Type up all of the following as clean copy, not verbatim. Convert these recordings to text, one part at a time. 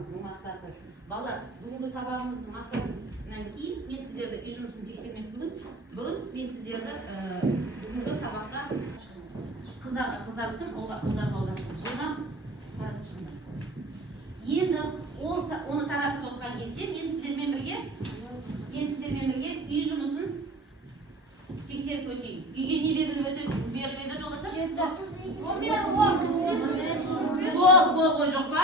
сабағымыздың мақсаты. Балалар, бүгінгі сабағымыздың мақсатынан кейін мен сіздерді үй жұмысын тексермес бүгін мен сіздерді бүгінгі сабаққа қыздардықпен ұлдарға жинап таратып шығыңдар. Енді оны таратып отырған кезде мен сіздермен бірге үй жұмысын тексеріп өтейін. Үйге не беріледі жолдастар? Қол жоқ па?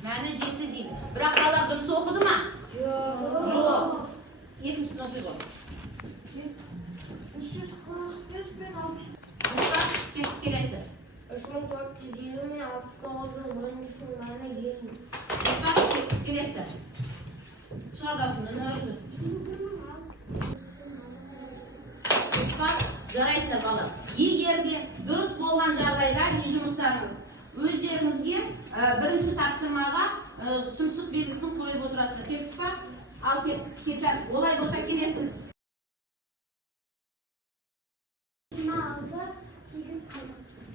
Мәні жетті дейді. Бірақ балалар дұрыс оқыды ма? Жоқ. Екіншісін оқиды ғой. 345 пен 60. Келесі. 3420 мен 69-ның бөлінісінің мәні 20. Келесі. Шығарды аузымды. Жарайсыздар балалар. Егер де дұрыс болған жағдайда үй жұмыстарыңыз өздеріңізге бірінші тапсырмаға шымшық белгісін қойып отырасыздар. Келістік па? Ал кесар. Олай болса келесіңіз.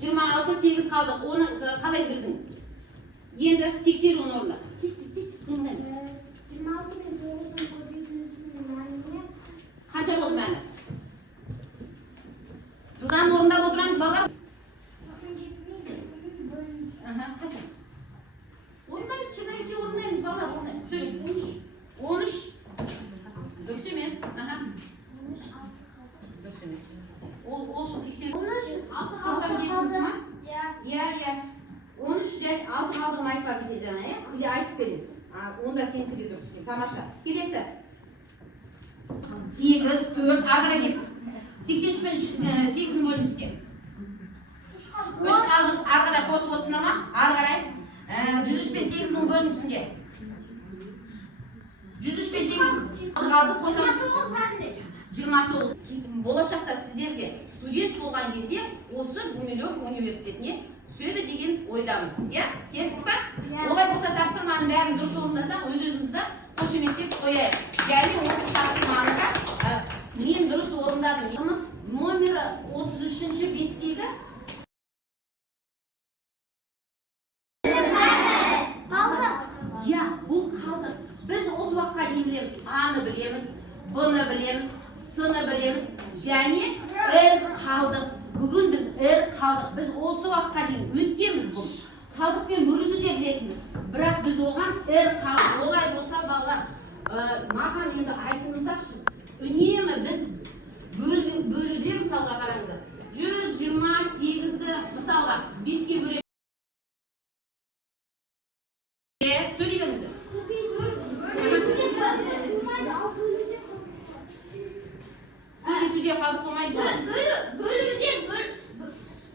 26-8 қалдық. Оны қалай білдің? Енді тексеруін орында. Тез қимылдаймыз. 26 мен 9-ның көбейтілісінің мәні қанша болды мәні? Жылдан орындап отырамыз балалар. 97 бөлінісі. Қанша? Орындаймыз, шырдан еке орындаймыз балалар. Сөйлейін. 13. Дұрыс емес. 13 дұрыс емес. Ол үшін тексеру. 13 қалды. Иә. 13 6 қалдығын айтпадың сен жаңа, иә? Или айтып берейін. Онда сен күде дұрыс. Тамаша. Келесі. 8, 4, ардыра кеттік. 83 пен 8-дің бөлінісінде. 3 қалды, ардыра қосып отырсыңдар ма? Ардырай. 103 пен 8-дің бөлінісінде. 103 пен 8 қалды, қосамыз. 29. Болашақта сіздерге студент болған кезде осы Гумилев университетіне түседі деген ойдамын. Иә? Келістік па? Олай болса тапсырманың бәрін дұрыс орындасақ, өз-өзімізді қошеметтеп қояйық. Яғни осы тапсырмаңызда мен дұрыс орындадым. Номері 33-ші беттегі бұл қалды. Біз осы уақытқа дейін білеміз. А-ны білеміз, Б-ны білеміз, С-ны білеміз, және Р қалдық. Бүгін біз Р қалдық. Біз осы уақытқа дейін өткенбіз бұл. Қалдықпен бөлуді де білетінбіз. Бірақ біз оған Р қалдық. Олай болса балалар, маған енді айтыңыздаршы. Үнемі біз бөлуде мысалға қараңыздар. 128-ді мысалға 5-ке бөлеміз. Söyley ben size. Bölüdüde kaldık olmayı Bölüde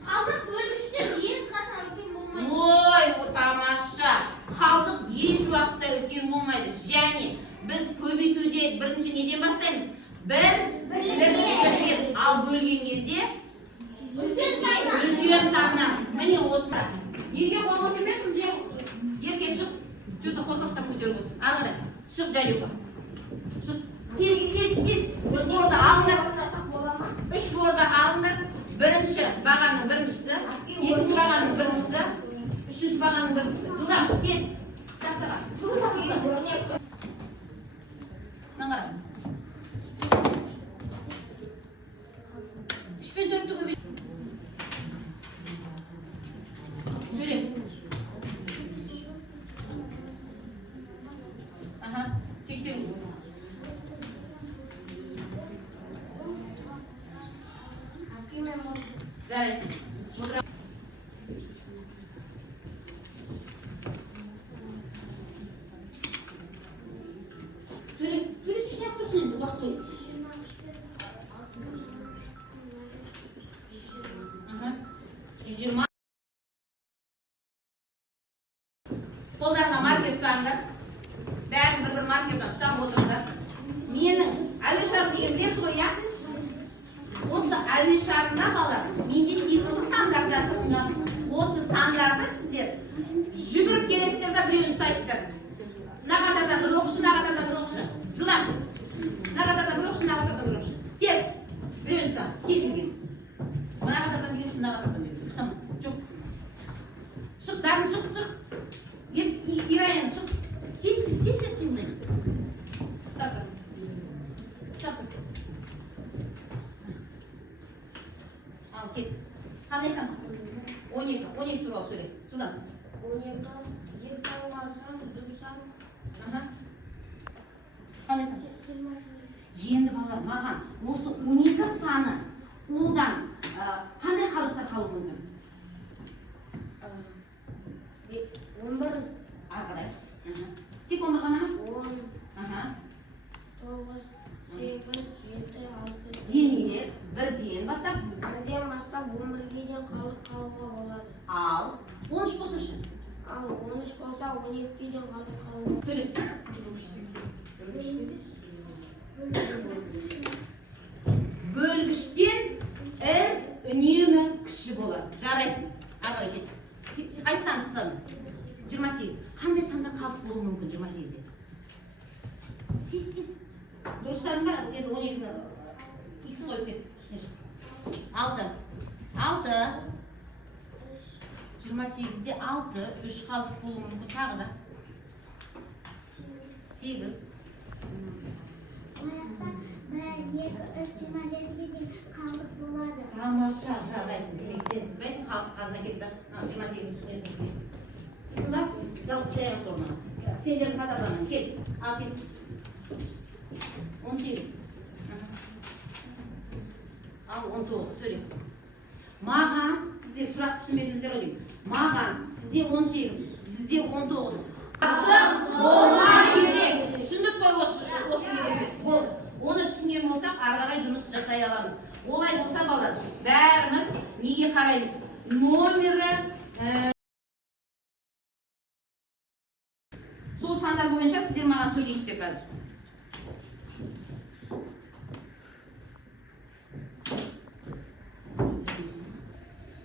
kaldık bölmüştür. Еш қашан үлкен болмайды. Ой, o тамаша. Қалдық еш уақытта үлкен болмайды. Және біз көбейтуде бірінші неден бастаймыз? Бірліктен. Ал бөлген кезде үлкен саннан. Міне осында. Егер қол көтермейсіз, ерке шық. Что-то қорқақтап көтеріп отырсың. Ары қарай. Шық жайлауға. Шық. Тез. 3 борда алыңдар. 3 борда алыңдар. Бірінші бағаның біріншісі, екінші бағаның біріншісі, үшінші бағаның біріншісі. Жылдам, тез. Тастаға. Жылдам. Нағара. 3 пен 4-ті көбейт. Сөйле. Тексеру. Жарайсың. Сөйлесіп не тұрсың енді уақыт өтті. 120. Қолдарына маркер ұстаңдар. Бәрін бір маркерден ұстап отырыңдар. Менің әуе шарды ерлеміз ғой, я? Осы әуе шарында балар, менде сифрлы сандар жазылған. Осы сандарды сіздер жүгіріп келесіздер да біреуін ұстайсыздар. Ne kadar da bir okuşu, ne kadar da bir okuşu. Şuradan. Ne kadar da bir okuşu, ne kadar da bir okuşu. Tez. Biliyor musun? Tez ilgili. Ne kadar da diyorsun, ne kadar da diyorsun. Tamam. Çok. Şık, darın şık, şık. İrayen şık. Tez dinleyin. Sakın. Sakın. Al git. Hadi sen. 12 tur al söyle. Şuradan. 12 yıkanmazsan, dursam, Aha. Hadi sen. Endi balalar mаған осы 12 sani udan qanday holatda qolib mumkin? 11, Aqray. Tik 11 qana? 10, Aha. 9, 8, 7, 6. Demek, birden boshlab Birden boshlab 11ga дейін qolib bo'ladi. al 13 bo'lsin. Al 13 bo'lsa 12ga дейін qolib. Söyle. Bölgüçten үнемі кіші болады. Жарайсың. Ағай кет. Қай санды сан? 28. Қандай санда қалып болуы мүмкін 28-де? Тез. Дұрыстадың ба? Енді 12-ні X қойып кет. Үстіне шық. 6. 28-де 6. 3 қалып болуы мүмкін. Тағы да. 8. Тамаша, жарайсың. Демек сен сізбайсың, халық қазына кетті. 28-дің түсінесің. Сызылап, жалып қияға сорына. Сендердің қатардан кел. Ал кел. 18. Ал 19. Сөйле. Маған, сіздер сұрақ түсінбедіңіздер ойлаймын. Маған, сізде 18, сізде 19. Артық болма керек. Түсіндік қой осы кезде. Болды. Оны түсінген болсақ, ары қарай жұмыс жасай аламыз. Олай болса балдар, бәріміз неге қараймыз? Номері сол сандар бойынша сіздер маған сөйлейсіздер қазір.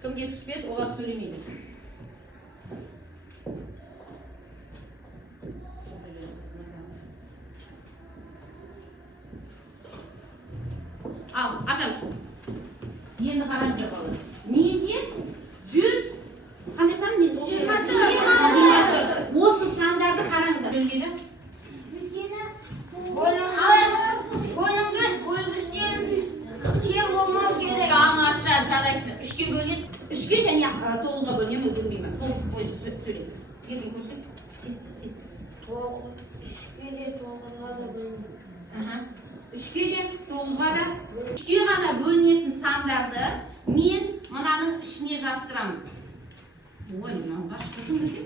Кімге түспеді, олар сөйлемейді. Al, açamız. Енді қараңыздар балалар. Менде 100, қандай сан мен? 24. Осы сандарды қараңыздар. Бөлмеді? Бөлінгіштен кем болмау керек. Тамаша, жарайсың. 3-ке бөлінеді. 3-ке және 9-ға бөлінеді, мен білмеймін. Сол бойынша сөйлейді. Елге көрсек. Тез. 3-ке де 9-ға да бөлінеді. 3-ке де 9-ға да 3-ке ғана бөлінетін сандарды мен мынаның ішіне жабыстырамын. Ой, мынау ғашық болсын өте.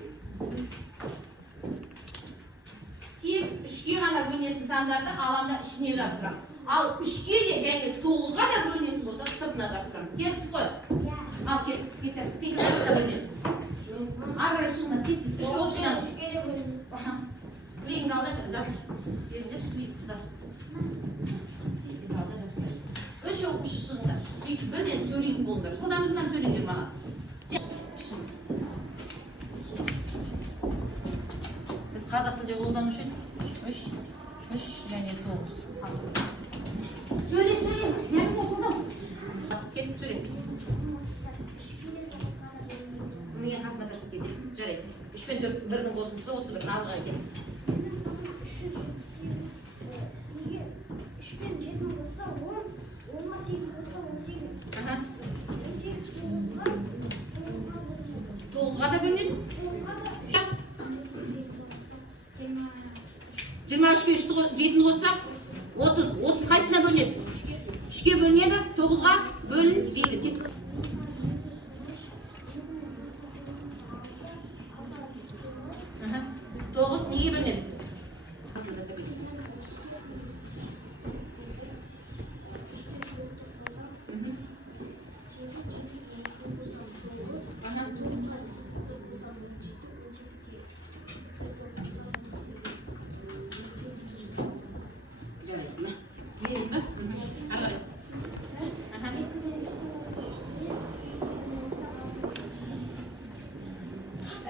Сен 3-ке ғана бөлінетін сандарды аламда ішіне жабыстырамын. Ал 3-ке де және 9-ға да бөлінетін болса сыртына жабыстырамын. Келсіз қой? Ал кел, сен сыртына бөлінеді. Арай шыңға тез. 3-ке де бөлінеді. Клейінгі алда жабыстыр. Еріңдер шықпейді қыздар. Үш оқушы шығыңдар. Сөйтіп бірден сөйлейтін болыңдар. Жылдам сөйлеңдер маған. Біз қазақ тілде қолданушы едік. 3 және 9. Сөйле. Жәңдер жылдам. Кетіп сөйле. Менен қасыма тастап кетесің. Жарайсың. 3 пен 4 бірінің қосындысы 31. Алға кет. 3 пен 7 болса 10, 18 болса 18. 9-ға да бөлінеді. 23-ке 7-ні қоссақ 30. 30 қайсына бөлінеді? 3-ке бөлінеді, 9-ға бөлінеді. Кет. 9 неге бөлінеді?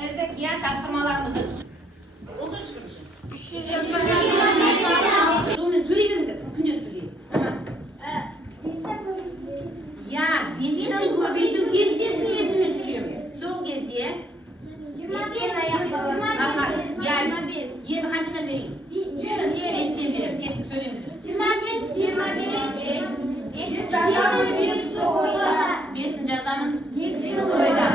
Evdeki yer tavsırmalarımızda okuyun şunu. Сонымен сөйлейбеңдер, күнделікті сөйлейді. Я, бестен көбейту кестесін есіме түсіремін. Сол кезде енді қаншадан берейін? Бестен беремін. Кеттік, сөйлеңіздер. Бесін жазамын. Ойда.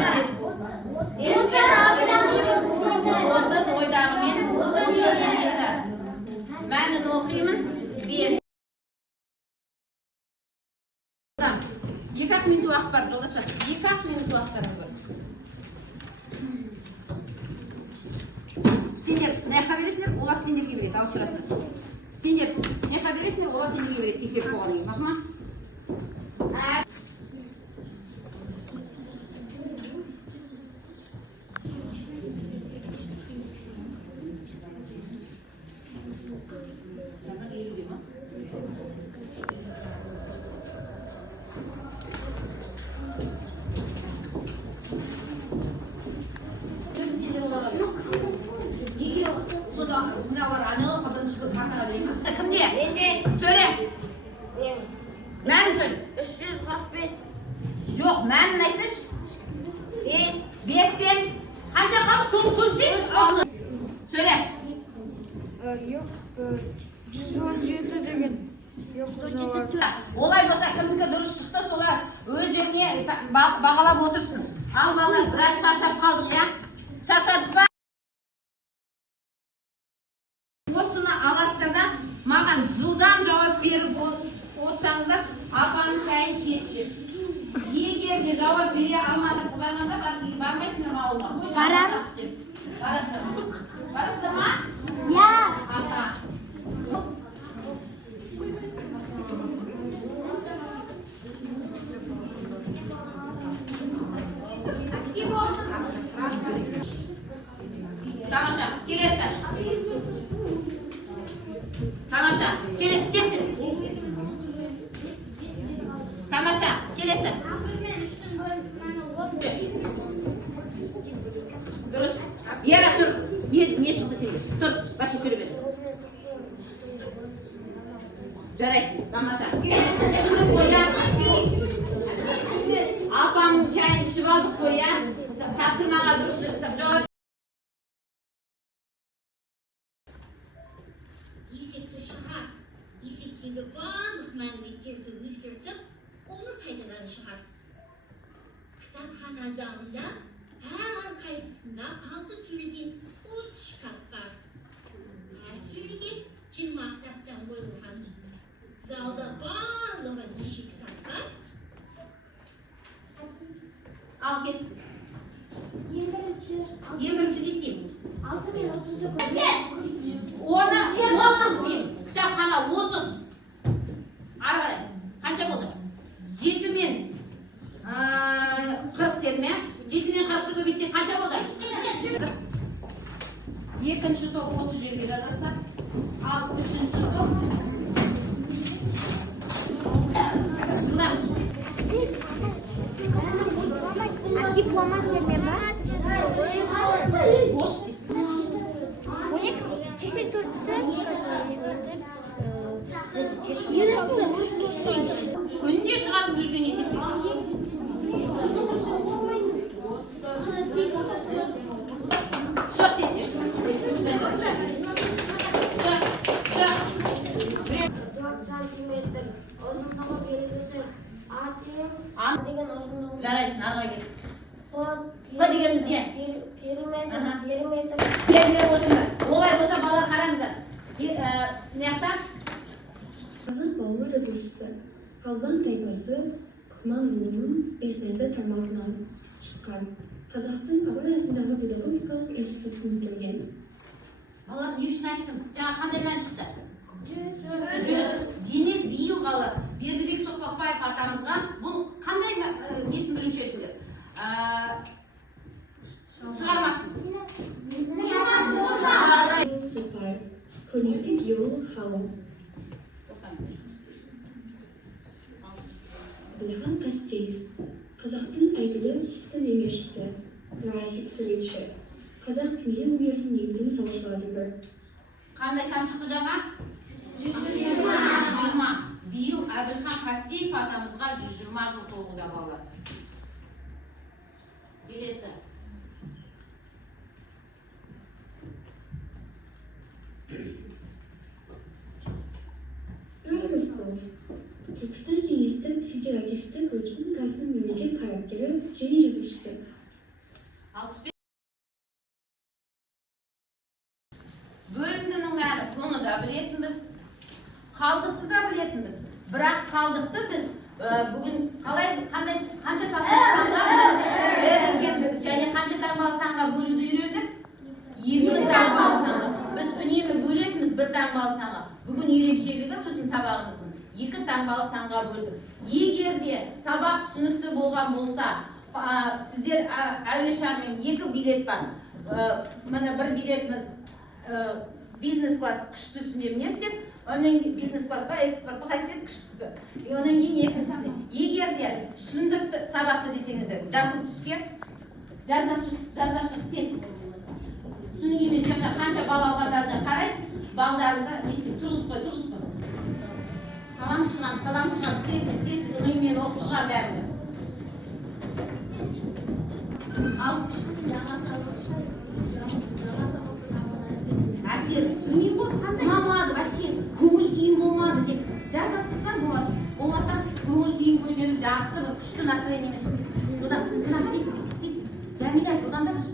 30 ойдағы мен 32. Мәнін оқимын. 5. 2 минут уақыт бар, жолдастар. 2 минут уақыттарыңыз бар. Сендер не жаққа бересіңдер, олар сендерге береді, ауыстырасыңдар. Сендер не жаққа бересіңдер, олар сендерге береді, тексеріп болғаннан кейін. Мақұл ма? Кімде? Сөйле. Мәнін сөйле. 345. Жоқ, мәнін айтсыш. 5. 5 пен қанша қалды? Тоғыз сөйлесейші. Сөйле. Yok. 117 деген. Yok, 117. Олай болса кімдікі дұрыс шықты, солар өздеріне бағалап отырсын. Ал балалар, біраз шаршап қалдық, я? Шаршадық па? Осыны аласыздар да, маған жылдам жауап беріп отырсаңыздар, апаның шайын ішесіздер. Егер де жауап бере алмасақ барғанда бармайсыңдар ма ауылға? Барамыз. Барасыздар ма? Барасыздар ма? Ya. Аха. Тамаша, келесі. Тамаша, келесі, тесіз. Тамаша, келесі. Дұрыс. Ера, тұр. Не шықты сендер? Тұр, башы сөйлемеді. Жарайсың, тамаша. Түсінді қоя. Апамның шайын ішіп алдық қоя. Тапсырмаға дұрыс жауап. Есепті шығар. Есептегі барлық мәліметтерді өзгертіп, оны қайтадан шығар. Кітапхана залында әрқайсысында 6 сөйлеген 30 шкаф бар. Әр сөйлеген 20 кітаптан қойылған. Залда барлығы неше кітап бар? Ал кет. 21. Емірінші десем. 6 мен 39. Оны 30 дем. Кітапхана 30. Ары қарай. Қанша болды? 7 мен 40 дедім, ә? 7 мен 40-ты көбейтсек қанша болды? Екінші топ осы жерге жазасыздар. Ал үшінші топ. Жылдам. Диплома себебі. Бош дейсің. 84'te Күнде шығарып жүрген есеп. Шық тестер. Шық. 4 сантиметр. Ұзындығы белгісі. А деген ұзындығы. Жарайсың, арға кет. П дегеніміз не? Периметр. Бермей отырыңдар. Олай болса бала қараңыздар. Ne yaptar? Kazan bağlı rızırsı, Kalgan tayfası, Kukman ruhunun besnezi tarmağından çıkan. Kazak'ın Abay adındağı pedagogikалық институтын бітірген. Балалар, не үшін айттым? Жаңа қандай мән шықты? 100. Демек биыл бала Бердібек Соқпақбаев атамызға бұл қандай несін білуші едіңдер? Шығармасын. Sıfır, politik yol halım. Bilhan Kasteyev, Kazak'ın aygılı fiskan emeşisi, rahip süreçi. Kazak Milli Üniversitesi'nin negizini savaşlardır. Qanday san chiqdi жаңа? 120. Bu yil Abilxan Qasseyev atamizga 120 yil to'g'rida bolalar. Kelesi. Roscoe, Türkistan Kengesi Federatiflik Respublikası'nın memleket karakteri және жазушысы. 65. Bölümünün мәні оны да білетінбіз, қалдықты да білетінбіз. Бірақ қалдықты біз бүгін қанша таңбалы санға бөлінген және қанша таңбалы санға бөлуді үйрендік? 2 таңбалы санға. Біз үнемі бөлетінбіз 1 таңбалы санға. Бүгін ерекшелігі біздің сабағымыздың 2 таңбалы санға бөлдік. Егер де сабақ түсінікті болған болса, сіздер әуе шармен 2 билет бар. Міне бір билетіміз бизнес-класс күштісінде мінестеп, онан бизнес-класс ба, экспорт ба, қайсет күштісі. Онан кейін екіншісіне. Егер де түсіндікті сабақты десеңіздер, жазып түскен, жазашық тез. Түсінігі мен жерде қанша бал алғандарына қарай, балдарында естіп, тұрғыз қой. Салам шығамыз, тез, онан мен оқып шығам бәрімді. Ал, әсер, білмейм ғой, ұнамады, вообще көңіл күйім болмады деп жазасыздар болады. Болмасам көңіл күйім көтеріп жақсы бір күшті настроениемен шығып. Жылдам, тез. Жәмила, жылдамдашы.